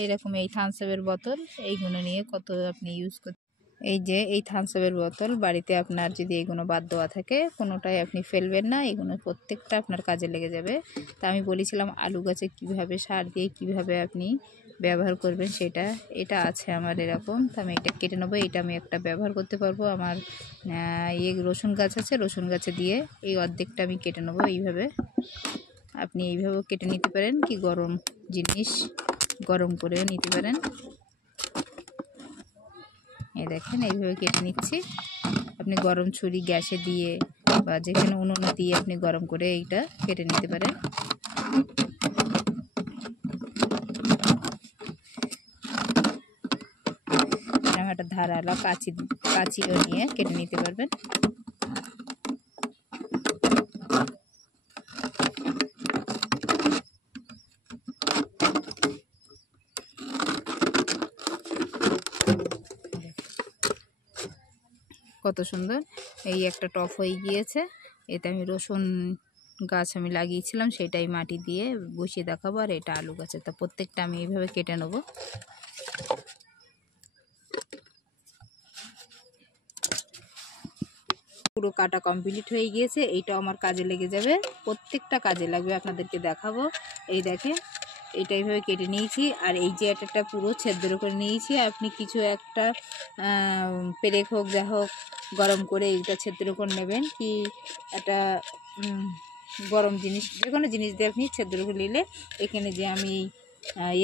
এইরকম এই থামসআপের বোতল এইগুলো নিয়ে কত আপনি ইউজ করতে। এই যে এই থামসআপের বোতল বাড়িতে আপনার যদি এইগুলো বাদ দেওয়া থাকে কোনোটাই আপনি ফেলবেন না, এগুলো প্রত্যেকটা আপনার কাজে লেগে যাবে। তা আমি বলেছিলাম আলু গাছে কিভাবে সার দিয়ে কিভাবে আপনি ব্যবহার করবেন সেটা। এটা আছে আমার এরকম, তো আমি এটা কেটে নেবো। এটা আমি একটা ব্যবহার করতে পারবো। আমার রসুন গাছ আছে, রসুন গাছে দিয়ে এই অর্ধেকটা আমি কেটে নেবো। এইভাবে আপনি এইভাবেও কেটে নিতে পারেন, কি গরম জিনিস গরম করে নিতে পারেন। এই দেখেন এইভাবে কেটে নিচ্ছি। আপনি গরম ছুরি গ্যাসে দিয়ে বা যেখানে উনুনে দিয়ে আপনি গরম করে এইটা কেটে নিতে পারেন। একটা ধারালো কাঁচিও নিয়ে কেটে নিতে পারবেন। কত সুন্দর এই একটা টপ হয়ে গিয়েছে। এতে আমি রসুন গাছ আমি লাগিয়েছিলাম সেটাই মাটি দিয়ে বসিয়ে দেখাবো। আর এটা আলু গাছে, তা প্রত্যেকটা আমি এইভাবে কেটে নেব। পুরো কাটা কমপ্লিট হয়ে গিয়েছে। এইটাও আমার কাজে লেগে যাবে, প্রত্যেকটা কাজে লাগবে, আপনাদেরকে দেখাবো। এই দেখেন এটা এইভাবে কেটে নিয়েছি। আর এই যে একটা পুরো ছেদ্র করে নিয়েছি। আপনি কিছু একটা পেরেক হোক যা হোক গরম করে এইটা ছেদ্র করে নেবেন, কি একটা গরম জিনিস যে কোনো জিনিস দিয়ে আপনি ছেদ্র করে নিলে এখানে যে আমি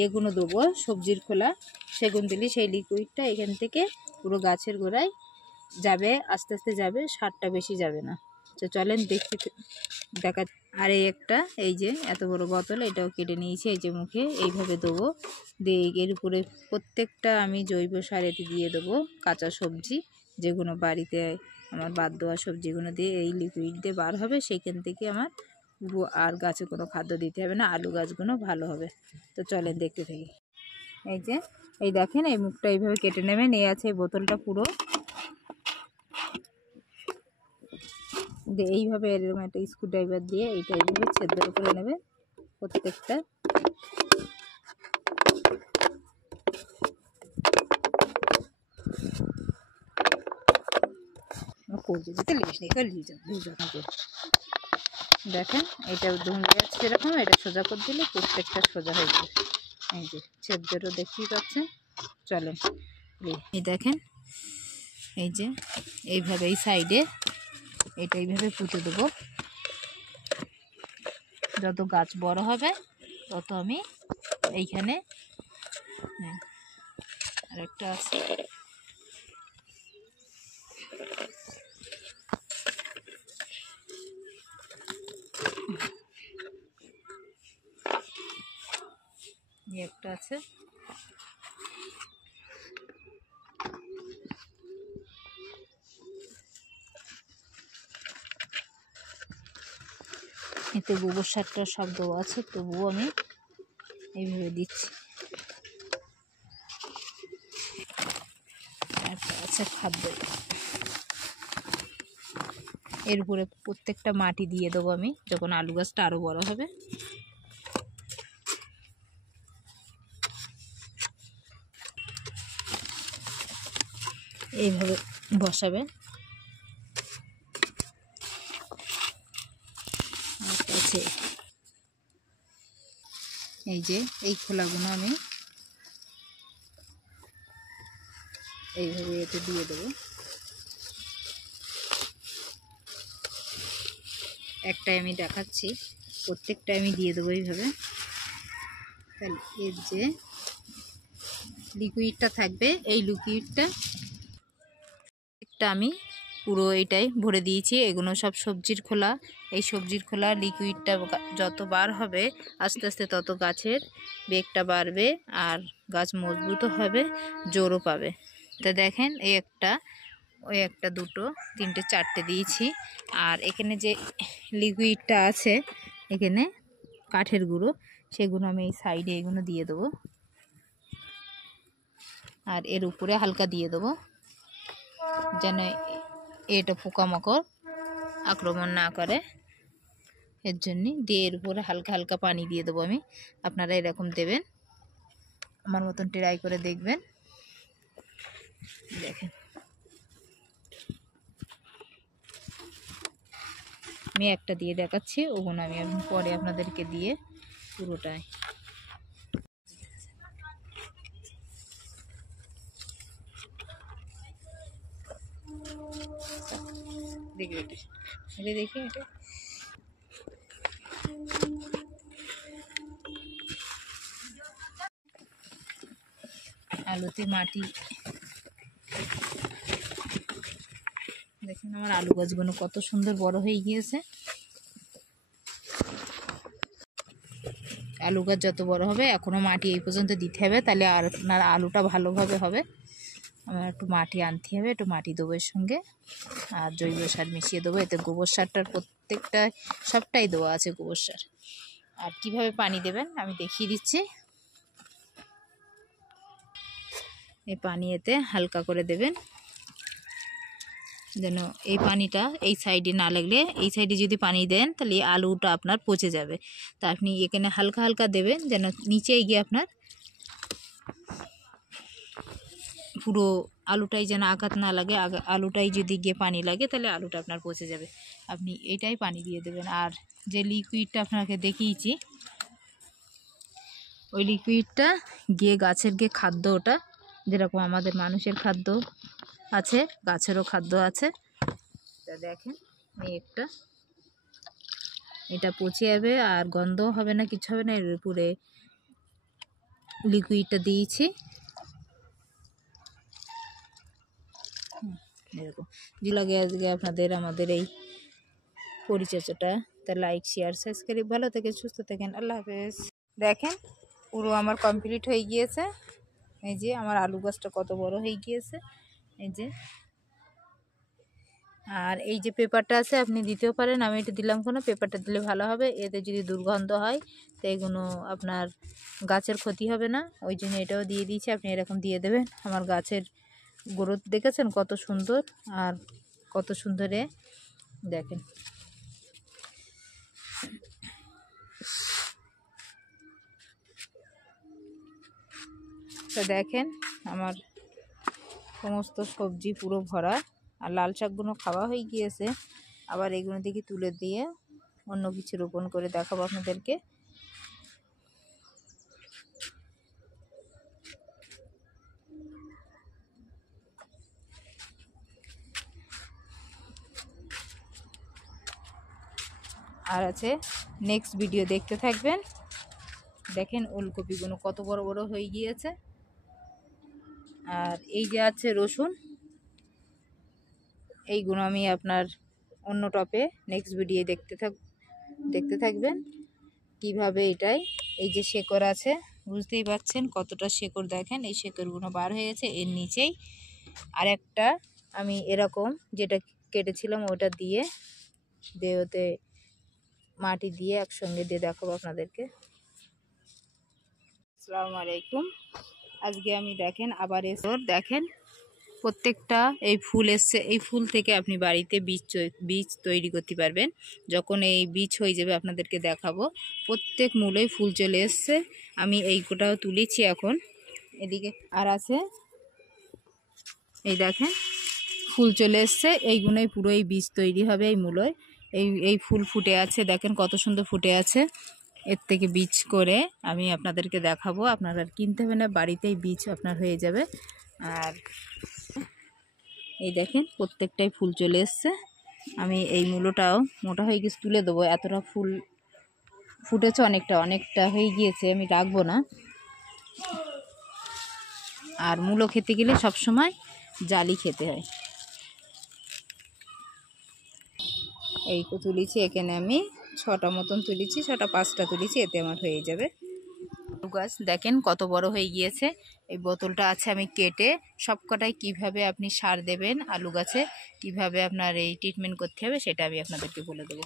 এগুলো দেবো সবজির খোলা, সেগুন দিলে সেই লিকুইডটা এখান থেকে পুরো গাছের গোড়ায় যাবে, আস্তে আস্তে যাবে, সারটা বেশি যাবে না। তো চলেন দেখা। আর এই একটা এই যে এত বড় বোতল, এটাও কেটে নিয়েছি। এই যে মুখে এইভাবে দেবো, দিয়ে এর উপরে প্রত্যেকটা আমি জৈব সার এতে দিয়ে দেবো। কাঁচা সবজি যেগুলো বাড়িতে আমার বাদ দেওয়া সবজিগুলো দিয়ে এই লিকুইড দিয়ে বার হবে, সেইখান থেকে আমার পুরো আর গাছে কোনো খাদ্য দিতে হবে না, আলু গাছগুলো ভালো হবে। তো চলেন দেখতে থাকি। এই যে এই দেখেন এই মুখটা এইভাবে কেটে নেবেন। এই আছে এই বোতলটা পুরো এইভাবে এরকম একটা স্ক্রুড্রাইভার দিয়ে এইটা এইভাবে ছেদ্র করে নেবে প্রত্যেকটা। দেখেন এটা ধুয়ে যাচ্ছে যেরকম, এটা সোজা করে দিলে প্রত্যেকটা সোজা হয়ে যাবে। এই যে ছেদ্রটা দেখতেই পাচ্ছেন। চলেন এই দেখেন এই যে এইভাবে এই সাইডে এটা এইভাবে পুঁতে দেবো। যত গাছ বড় হবে তত আমি এইখানে আরেকটা আছে একটা আছে, এতে গোবর সারটা সব দেওয়া আছে, তবুও আমি এইভাবে দিচ্ছি। একটা আছে খাদ্য, এর উপরে প্রত্যেকটা মাটি দিয়ে দেবো আমি যখন আলু গাছটা আরও বড় হবে। এইভাবে বসাবেন। আছে এই যে এই খোলাগুলো আমি এইভাবে এতে দিয়ে দেবো। একটাই আমি দেখাচ্ছি, প্রত্যেকটা আমি দিয়ে দেবো এইভাবে। তাহলে এর যে লিকুইডটা থাকবে এই লিকুইডটা একটা আমি পুরো এটাই ভরে দিয়েছি। এগুলো সব সবজির খোলা, এই সবজির খোলা লিকুইডটা যত বার হবে আস্তে আস্তে তত গাছের বেগটা বাড়বে আর গাছ মজবুতও হবে, জোরও পাবে। তো দেখেন এই একটা, ওই একটা, দুটো, তিনটে, চারটে দিয়েছি। আর এখানে যে লিকুইডটা আছে এখানে কাঠের গুঁড়ো, সেগুলো আমি এই সাইডে এগুলো দিয়ে দেবো। আর এর উপরে হালকা দিয়ে দেবো যেন এটা পোকামাকড় আক্রমণ না করে, এর জন্য দিয়ে এর উপরে হালকা হালকা পানি দিয়ে দেবো আমি। আপনারা এরকম দেবেন, আমার মতন ট্রাই করে দেখবেন। দেখেন আমি একটা দিয়ে দেখাচ্ছি, ওগুলো আমি পরে আপনাদেরকে দিয়ে পুরোটাই দেখি এটা আলুতে মাটি। দেখেন আমার আলু গাছগুলো কত সুন্দর বড় হয়ে গিয়েছে। আলু গাছ যত বড় হবে, এখনো মাটি এই পর্যন্ত দিতে হবে, তাহলে আর আপনার আলুটা ভালোভাবে হবে। আমার একটু মাটি আনতে হবে, একটু মাটি দেবো এর সঙ্গে, আর জৈব সার মিশিয়ে দেবো। এতে গোবর সারটার প্রত্যেকটা সবটাই দেওয়া আছে গোবর সার। আর কিভাবে পানি দেবেন আমি দেখিয়ে দিচ্ছি। এই পানি এতে হালকা করে দেবেন, যেন এই পানিটা এই সাইডে না লাগলে, এই সাইডে যদি পানি দেন তাহলে আলুটা আপনার পচে যাবে। তা আপনি এখানে হালকা হালকা দেবেন, যেন নিচে গিয়ে আপনার পুরো আলুটাই যেন আঘাত না লাগে। আলুটাই যদি গিয়ে পানি লাগে তাহলে আলুটা আপনার পচে যাবে। আপনি এটাই পানি দিয়ে দেবেন। আর যে লিকুইডটা আপনাকে দেখিয়েছি, ওই লিকুইডটা গিয়ে গাছের গিয়ে খাদ্য, ওটা যেরকম আমাদের মানুষের খাদ্য আছে, গাছেরও খাদ্য আছে। তা দেখেন এই একটা, এটা পচে যাবে আর গন্ধ হবে না, কিছু হবে না। এর উপরে লিকুইডটা দিয়েছি এরকম। যে লাগে আজকে আপনাদের আমাদের এই পরিচর্যাটা, তা লাইক শেয়ার সাবস্ক্রাইব। ভালো থাকেন, সুস্থ থাকেন, আল্লাহ হাফেজ। দেখেন পুরো আমার কমপ্লিট হয়ে গিয়েছে। এই যে আমার আলু গাছটা কত বড় হয়ে গিয়েছে, এই যে। আর এই যে পেপারটা আছে আপনি দিতেও পারেন, আমি এটা দিলাম, কোনো পেপারটা দিলে ভালো হবে। এতে যদি দুর্গন্ধ হয় তো এগুলো আপনার গাছের ক্ষতি হবে না, ওই জন্য এটাও দিয়ে দিয়েছি। আপনি এরকম দিয়ে দেবেন। আমার গাছের গ্রোথ দেখেছেন কত সুন্দর, আর কত সুন্দরে দেখেন। তো দেখেন আমার সমস্ত সবজি পুরো ভরা, আর লাল শাকগুলো খাওয়া হয়ে গিয়েছে। আবার এগুলো থেকে তুলে দিয়ে অন্য কিছু রোপণ করে দেখাবো আপনাদেরকে। আর আছে নেক্সট ভিডিও দেখতে থাকবেন। দেখেন ওলকপিগুলো কত বড় বড় হয়ে গিয়েছে। আর এই যে আছে রসুন, এইগুলো আমি আপনার অন্য টপে নেক্সট ভিডিও দেখতে থাকবেন কিভাবে এটাই। এই যে শেকড় আছে, বুঝতেই পারছেন কতটা শেকড়। দেখেন এই শেকড়গুলো বার হয়েছে, এর নিচেই আরেকটা আমি এরকম যেটা কেটেছিলাম ওটা দিয়ে ওতে মাটি দিয়ে একসঙ্গে দিয়ে দেখাবো আপনাদেরকে। আসসালামু আলাইকুম। আজকে আমি দেখেন আবার দেখেন প্রত্যেকটা এই ফুল এসছে, এই ফুল থেকে আপনি বাড়িতে বীজ তৈরি করতে পারবেন। যখন এই বীজ হয়ে যাবে আপনাদেরকে দেখাবো। প্রত্যেক মূলেই ফুল চলে এসছে, আমি এই কোটাও তুলেছি এখন। এদিকে আর আছে, এই দেখেন ফুল চলে এসছে, এইগুলোই পুরো এই বীজ তৈরি হবে এই মূলয়। এই ফুল ফুটে আছে, দেখেন কত সুন্দর ফুটে আছে। এর থেকে বীজ করে আমি আপনাদেরকে দেখাবো। আপনারা আর কিনতে হবে না, বাড়িতেই বীজ আপনার হয়ে যাবে। আর এই দেখেন প্রত্যেকটাই ফুল চলে এসছে। আমি এই মূলোটাও মোটা হয়ে গেছে তুলে দেবো, এতটা ফুল ফুটেছে, অনেকটা হয়ে গিয়েছে, আমি রাখবো না। আর মূলো খেতে গেলে সব সময় জালি খেতে হয়। এই তুলেছি, এখানে আমি 6টা মতন তুলেছি, 5টা তুলেছি, এতে আমার হয়ে যাবে। আলু গাছ দেখেন কত বড় হয়ে গিয়েছে। এই বোতলটা আছে আমি কেটে সবকটাই কিভাবে আপনি সার দেবেন আলু গাছে, কিভাবে আপনার এই ট্রিটমেন্ট করতে হবে সেটা আমি আপনাদেরকে বলে দেবো।